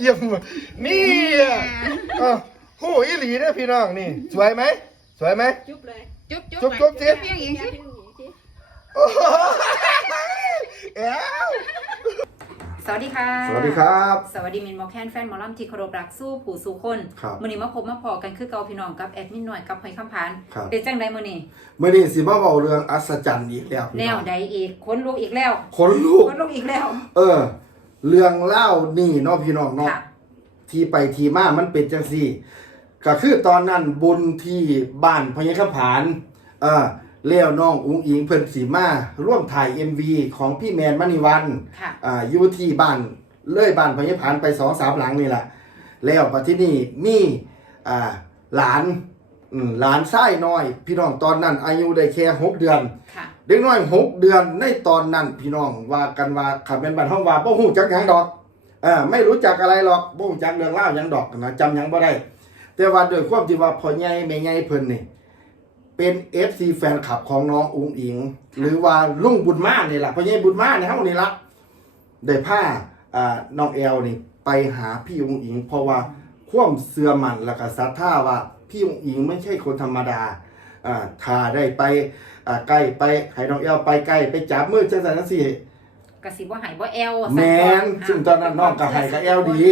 เยี่ยมนี่อะเอ้าโอ้อีหลีเนี่ยพี่น้องนี่ สวยไหม สวยไหม จุ๊บเลยจุ๊บจุ๊บจุ๊บจุ๊บสิ เพียงอีกแกสิพี่หญิงสิโอ้โหเอ้าสวัสดีค่ะ สวัสดีครับ สวัสดีมินหมอแคนแฟนหมอลำที่เคารพรักสู้ผู้สู้คนครับมื้อนี้มาพบมาพอกันคือเก่าพี่น้องกับแอดมินหน่อยกับหอยคำพานครับ เป็นจังไดมื้อนี้เมื่อนี้สิมาเบาเรื่องอัศจรรย์อีกแล้วพี่แนน้วองใดอีกขนลุกอีกแล้วขนลุกขนลุกอีกแล้ว เออ เรื่องเล่านี่เนาะพี่น้องเนาะค่ะที่ไปที่มามันเป็นจังซี่ ก็คือตอนนั้นบุญที่บ้านพญาคำผานเออเลี้ยวน้องอุ้งอิงเพิ่นสีมาร่วมถ่าย MV ของพี่แมนมณีวัน ค่ะ อ่าอยู่ที่บ้านเลื่อยบ้านพญาผานไปสองสามหลังนี่แหละแล้วปัที่นี่มีอ่าหลานอืมหลานไส้น้อย พี่น้องตอนนั้นอายุได้แค่หกเดือน ค่ะ เด็กน้อยหกเดือนในตอนนั้นพี่น้องว่ากันว่าขับเป็นบ้านห้องว่าบ่ฮู้จักหยังดอกเอ่าไม่รู้จักอะไรหรอกบ่ฮู้จักเรื่องเล่ายังดอกนะจำยังบ่ได้ แต่ว่าด้วยความที่ว่าพอใหญ่แม่ใหญ่เพิ่นนี่เป็น FC แฟนคลับของน้องอุ๋งอิง หรือว่าลุงบุญมาเนี่ล่ะพอใหญ่บุญมาในเฮานี่ละได้พาอ่าน้องแอลนี่ไปหาพี่อุ๋งอิง เพราะว่าความเสื่อมันแล้วก็ศรัทธาว่าพี่อุ๋งอิงไม่ใช่คนธรรมดา ถ้าได้ไปอ่าใกล้ไปให้น้องเอลไปใกล้ไปจับมือจังสันจังสี่กระสิบ่ใหายบ่แอลแมนซึ่งตอนนั้นน้องกับไห้กับเอลดี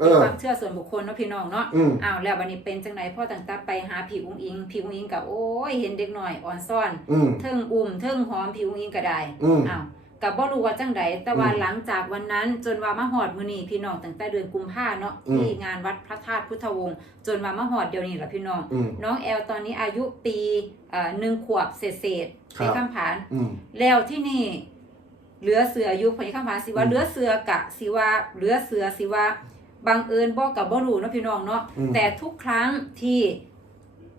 เออความเชื่อส่วนบุคคลเนาะพี่น้องเนาะอืมอ้าวแล้ววันนี้เป็นจังไดพ่อต่างๆไปหาพี่อุ้งอิงพี่อุ้งอิงก็โอ้ยเห็นเด็กหน่อยอ่อนซ่อนอืมเทิงอุ้มเทิงหอมพี่อุ้งอิงก็ได้อืมอ้าว กับบ่รู้ว่าจังใดแต่ว่าอืมหลังจากวันนั้นจนว่ามาหอดมื้อนี้พี่น้องตั้งแต่เดือนกุมภาเนาะอืมที่งานวัดพระธาตุพุทธวงศ์จนว่ามาหอดเดี๋ยวนี้ล่ะพี่น้องอืมน้องแอลตอนนี้อายุปีเอ่อหนึ่งขวบเศษเศษๆครัในบคำผานอืมแล้วที่นี่เหลือเสืออยู่พญคำผานสิว่าอืมเหลือเสือกะสิว่าเหลือเสือสิว่าบังเอิญบ่กับบ่รู้เนาะพี่น้องเนาะอืมแต่ทุกครั้งที่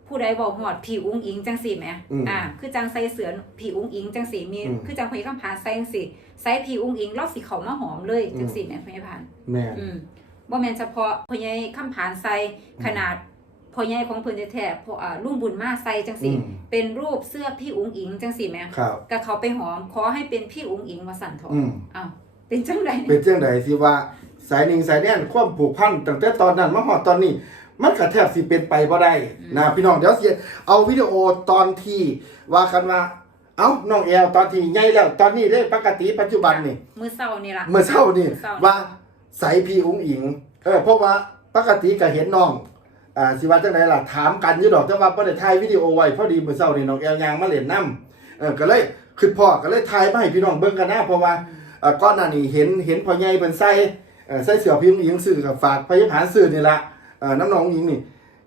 ผู้ใดบอกหอดผีอุ้งอิงจังสี่ไหมอืมอ่า คือจังใส่เสือผีอุ้งอิงจังสี่มีอืมคือจังพญคำผานใส่จังสี่ใส่ผีอุ้งอิงเราสิเขามาหอมเลยอืมจังสี่แหม่พญผานแม่อืมบ่แม่นเฉพาะพญคำผานใส่ขนาดพ่อใหญ่ของเพิ่นแท้ๆพออ่าลุงบุญมาใส่จังสี่อืมเป็นรูปเสื้อพี่อุ้งอิงจังสี่แหม่ครับก็เขาไปหอมขอให้เป็นพี่อุ้งอิงมาสั่นทองอืมอ้าวเป็นจังไดเป็นเจ้งใดสิว่าสายหนิงสายแน่นความผูกพันตั้งแต่ตอนนั้นมาฮอดตอนนี้ มันก็แทบสิเป็นไปบ่ได้นะพี่น้องเดี๋ยวสิเอาวิดีโอตอนที่ว่ากันว่า เอ้าน้องแอลตอนที่ใหญ่แล้ว ตอนนี้ได้ปกติปัจจุบันนี่มือเศร้านี่ล่ะเมื่อเช้านี่มื้อเช้า ว่าใสพี่อุ้งอิงเออเพราะว่าปกติก็เห็นน้องอ่าสิว่าจังไดล่ะถามกันอยู่ดอกแต่ว่าบ่ได้ถ่ายวิดีโอไว้พอดีเมื่อเช้านี่น้องแอลยางมาเล่นน้ำเออก็เลยคือพ่อก็เลยถ่ายมาให้พี่น้องเบิ่งกันนะเพราะว่าเอ่อก่อนหน้านี้เห็นเห็นพ่อใหญ่เพิ่นใส่เอ่อใส่เสื้อพี่อุ้งอิงซื้อกับฝากพยาผานซื้อนี่ล่ะเอ่อน้ำน้องอุ้งอิงนี่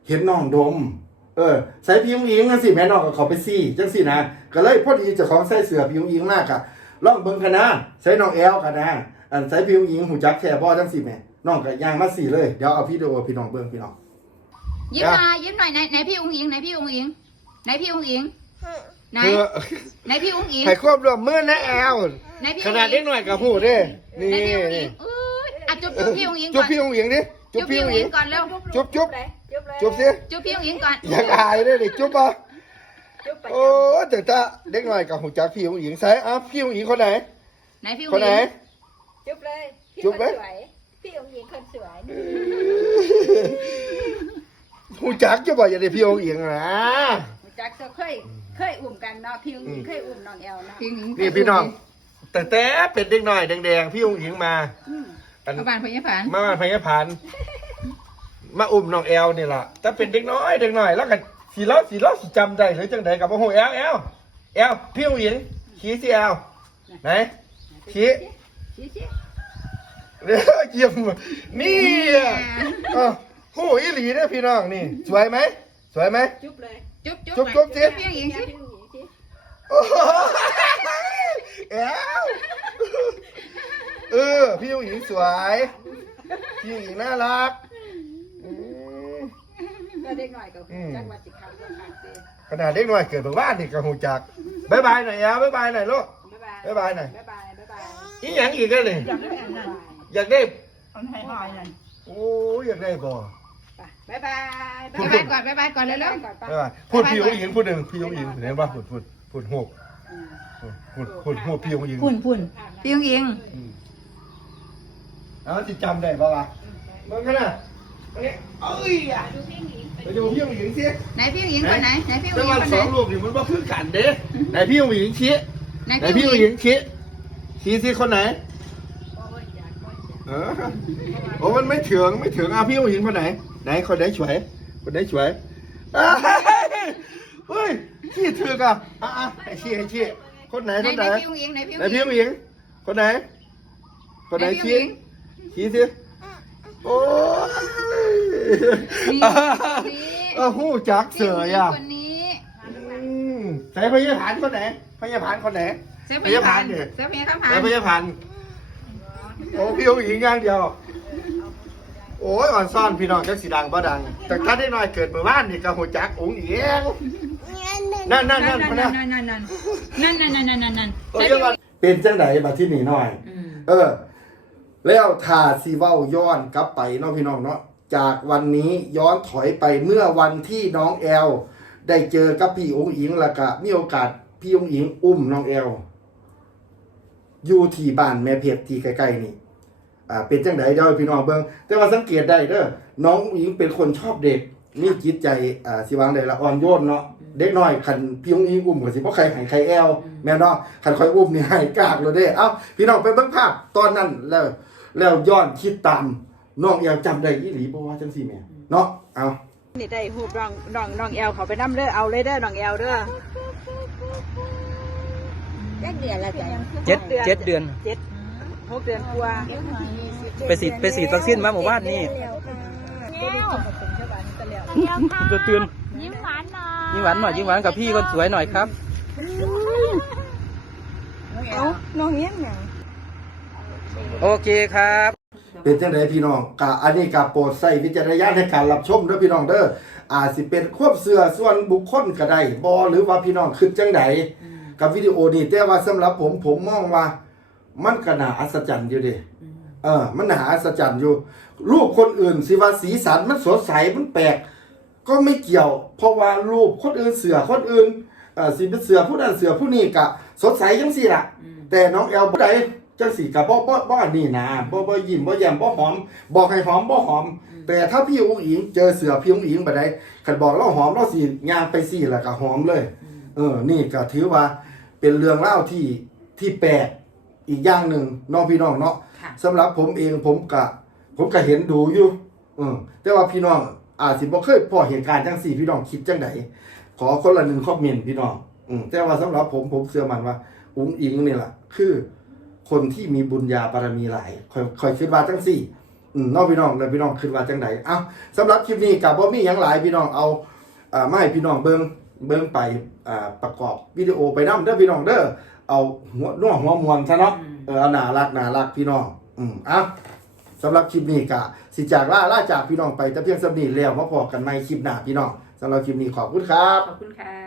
เห็นน้องดม เออใส่พี่อุ้งอิงจังซี่แม่น้องก็เขาไปซี่จังซี่นะก็เลยพอดีเจ้าของใส่เสื้อพี่อุ้งอิงมากอะลองเบิ่งกันนะใส่น้องแอลกันนะอันใส่พี่อุ้งอิงหูจักแท้บ่จังซี่แม่น้องก็ย่างมาซี่เลยเดี๋ยวเอาวิดีโอพี่น้องเบิ่งพี่น้องยิ้มหน่อยยิ้มหน่อยไหนไหนพี่อุ้งอิงไหนพี่อุ้งอิงไหนพี่อุ้งอิงไหนไหนพี่อุ้งอิงให้ควบรวมมือนะแอลไหนพี่ขนาดเล็กหน่อยกับหูเด้นี่ไหนพี่อุ้งอิงเอ้ยอะจุ๊บจุ๊บพี่อุ้งอิงจุ๊ก่บอนพี่องหญิงดิ จุ๊จุ๊บบพี่พี่ออุ้งงหญิอิงงก่อนเร็ว จุ๊บจุ๊บเลยจุ๊บเลยจุ๊บสิจุ๊บพี่อุ้งอิงก่อนอยากอายเลยดิจุ๊บป่ะจุ๊บไปโอ้แต่ถ้าเด็กหน่อยกับหูจักพี่องหญิงใส่อะพี่องหญิงคนไหนไหนพี่อุ้คนงไหนอิงจุ๊บเลยพี่จุ๊บคนไหมสวยพี่องค์หญิงคนสวยหูจักจะบอกอย่าได้พี่องหญิงนะจักจะเคยเคยอุ่มกันเนาะพี่องค์หญิงเคยอุ่มน้องแอลเนาะพี่อุ้งอิงนี่พี่น้องแต่แต่เป็นเด็กหน่อยแดงๆพี่องหญิงมา อืมอันเอาบ้านพญาผานมาบ้านพญาพันมาอุ้มน้องแอลนี่ล่ะถ้าเป็นเด็กน้อยเด็กน้อยแล้วกันสีล้อสีล้อสีจำได้หรือจังใดกับโอ้โหแอลแอลแอลพี่องหญิงขี่สิแอลไหนขี่ชี้ชี้เด้อเยี่ยมนี่อะอ้าวโหอีหลีเนี่ยพี่น้องนี่ สวยไหมสวยไหมจุ๊บเลยจุ๊บจุ๊บจุ๊บสิพี่อุ้งอิงแกสิพี่องค์หญิงสิโอ้โหแอลเออ พี่องหญิงสวยพี่องหญิงน่ารักอืมก็เด็กหน่อยก็อืมจังหวัดสิคำก็ผ่านเจขนาดเด็กน้อยเกิดเมื่อวานนี่ก็หูจักบายบายหน่อยแอลบายบายหน่อยลูก บ๊ายบายบ๊ายบายหน่อย บ๊ายบายบ๊ายบายอีหยังอีกแล้วนี่อยากได้อันนั้นอยากได้ อันไทยหอยนั่นโอ้ยอยากได้บ่ไปบ๊ายบายบ๊ายบายก่อนบ๊ายบายก่อนเร็วก่อนปะบ๊ายบายพูดพี่องหญิงพูดหนึ่งพี่องหญิงเห็นป่ะพูดพูดพูดหกอืมพูดพูดพูดพี่องหญิงๆพุ่นพุ่นพี่อุ้งอิงอืม แล้วจะจำได้ป่าวะจเบิ่งกันน่ะอันนี้เอ้ยอะดูพี่หญิงไปดูพี่หญิงสิไหนพี่อุ๋งอิงคนไหนไหนพี่อุ๋แต่งอิงว่าคนสไหนองรูปนี่มันบ่คือกันเด้ไหนพี่หญิงชี้ไหนไหนพี่พี่อุ๋งหอิญิงงชี้ชี้สิคนไหนเออโอ้มันไม่ถึงไม่ถึงอะพี่ผู้หญิงคนไหน ไหนคนไหนสวยคนไหนสวยเอ้ยเฮ้ยขี้ถึกอะอะอะให้ชี้ให้ชี้คนไหนไหนคนไหไหนนพี่อุ๋งอิงไหนพี่ไหนอุ๋งพี่อิงผู้หญิงคนไหนคนไหนไหนพี่ชี้ผู้หญิง ชี้สิโอ้ยนี่อะนี่เออหู้จักเสืออะคนนี้อืมใส่พยาผานคนไหนพยาผานคนไหน เซฟพพยายาบาผ่าลนดิเซฟพยาข้ามผ่าใส่นพยาผานโอ้พี่ผู้หญิงอย่างเดียว โอ้ยอ่อนซ่อนพี่น้องจักสีดังบ่ดังแต่ถ้าได้น้อยเกิดเมื่อวานนี่ก็หูจักอุ๋งเอียงนั่นนั่นนั่นคนนั่นั้นนนั่นนั่นนั่นนั่นนั่นนั่นนั่นนั่นโอ้ยเดี๋ยวก่อนเป็นจังไดมาที่นี่หน่อย อืม เออ แล้วถ้าซีเว้าย้อนกลับไปเนาะพี่น้องเนาะจากวันนี้ย้อนถอยไปเมื่อวันที่น้องแอล ได้เจอกับพี่องค์อิงล้วก็มีโอกาสพี่องค์อิงอุ้มน้องแอลอยู่ที่บ้านแม่เพชรที่ใกล้ๆนี่อ่าเป็นจังไดเดี๋ยพี่น้องเบิ่งแต่ว่าสังเกตได้เด้อน้องอิงเป็นคนชอบเด็กมีจิตใจอ่าสิวางได้ละอ่อนโยนเนาะเด็กน้อยคันพี่องค์อิงอุ้มก็สิบ่ใครให้ใครแอลแม่นเนาะคันคอยอุ้มนี่ให้กากเลยเด้เอ้าพี่น้องไปเบิ่งภาพตอนนั้นแล้ว แล้วย้อนคิดตามน้องแอลจำได้อีหลีบ่ว่าจังซี่แม่เนาะเอานี่ได้หูบน้องน้องน้องแอลเขาไปน้ำเด้อเอาเลยเด้อน้องแอลเด้อแค่เดือนละจ้ะเจ็ดเจ็ดเดือนเจ็ดหกเดือนกว่าไปฉีดไปฉีดวัคซีนมาหมู่บ้านนี่ตัวตื่นยิ้มหวานหน่อยยิ้มหวานหน่อยยิ้มหวานกับพี่คนสวยหน่อยครับ เอาน้องเลี้ยงหนัง โอเคครับ เป็นจังไดพี่น้องกะอันนี้กะโปรดใส่วิจารณญาณในการรับชมเด้อพี่น้องเด้ออาจสิเป็นควบเสือส่วนบุคคลก็ได้บ่หรือว่าพี่น้องคิดจังไดกับวิดีโอนี้แต่ว่าสำหรับผมผมมองว่า มันก็น่าอัศจรรย์อยู่เดิเออ มันน่าอัศจรรย์อยู่ รูปคนอื่นสิว่าสีสันมันสดใสมันแปลก ก็ไม่เกี่ยว เพราะว่ารูปคนอื่นเสือคนอื่นเอ่อสิเป็นเสือผู้นั้นเสือผู้นี้กะสดใสจังสี่ล่ะ แต่น้องแอลบ่ได้ จังสี่กะบ่บ่บ่อันนี่นะบ่บ่ยิ้มบ่แย้มบ่หอม บอกให้หอมบ่หอม แต่ถ้าพี่อุ้งอิง เจอเสือพี่อุ้งอิงบ่ได้คันบอกเราหอมเราสิย่างไปสี่แล้วก็หอมเลย เออ นี่ก็ถือว่า เป็นเรื่องเล่าวที่ที่แปลกอีกอย่างหนึ่งเน้องพี่น้องเนาะค่ะ สำหรับผมเองผมกะ ผมก็เห็นดูอยู่เออแต่ว่าพี่น้องอาจสิบ่เคยพอเหตุการณ์จังสี่พี่น้องคิดจังไดขอคนละหนึ่งคอมเมนต์พี่น้องอืมแต่ว่าสำหรับผมผมเชื่อมันว่าอุ้งอิงนี่แหละคือ คนที่มีบุญญาบารมีหลายคอยคอยคิดว่าจังสี่อืมเน้องพี่น้องแล้วพี่น้องคิดว่าจังไดเอ้าสำหรับคลิปนี้กับบ่มีหยังหลายพี่น้องเอาอ่ามาให้พี่น้องเบิ่งเบิ่งไปอ่าประกอบวิดีโอไปนํเด้อพี่น้องเด้อเอาหัวน้อหัวมวนซะเนาะเออเอาน่ารักน่ารักพี่น้อง อืมเอ้าสำหรับคลิปนี้กะสิจากล่าล่าจากพี่น้องไปแต่เพียงสำนีแล้วมาพอกันใหม่คลิปหน้าพี่น้องสำหรับคลิปนี้ขอบคุณครับ ขอบคุณค่ะ